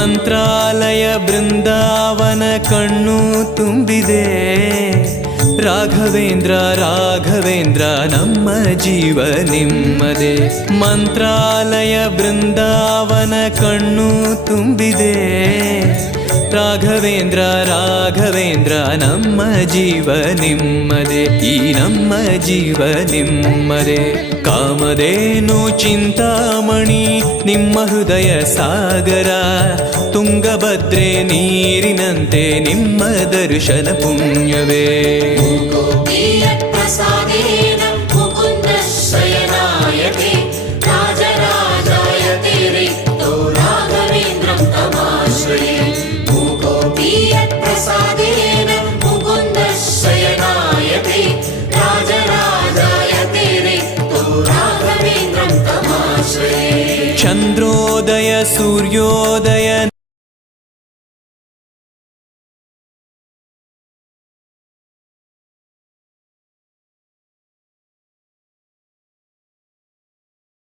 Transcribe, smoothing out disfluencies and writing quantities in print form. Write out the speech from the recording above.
ಮಂತ್ರಾಲಯ ಬೃಂದಾವನ ಕಣ್ಣು ತುಂಬಿದೆ. ರಾಘವೇಂದ್ರ ರಾಘವೇಂದ್ರ ನಮ್ಮ ಜೀವ ನಿಮ್ಮದೇ. ಮಂತ್ರಾಲಯ ಬೃಂದಾವನ ಕಣ್ಣು ತುಂಬಿದೆ. ರಾಘವೇಂದ್ರ ರಾಘವೇಂದ್ರ ನಮ್ಮ ಜೀವ ನಿಮ್ಮದೇ. ಈ ನಮ್ಮ ಜೀವ ನಿಮ್ಮದೇ. ಕಾಮಧೇನು ಚಿಂತಾಮಣಿ ನಿಮ್ಮ ಹೃದಯ ಸಾಗರ. ತುಂಗಭದ್ರೆ ನೀರಿನಂತೆ ನಿಮ್ಮ ದರ್ಶನ ಪುಣ್ಯವೇ. ಚಂದ್ರೋದಯ ಸೂರ್ಯೋದಯ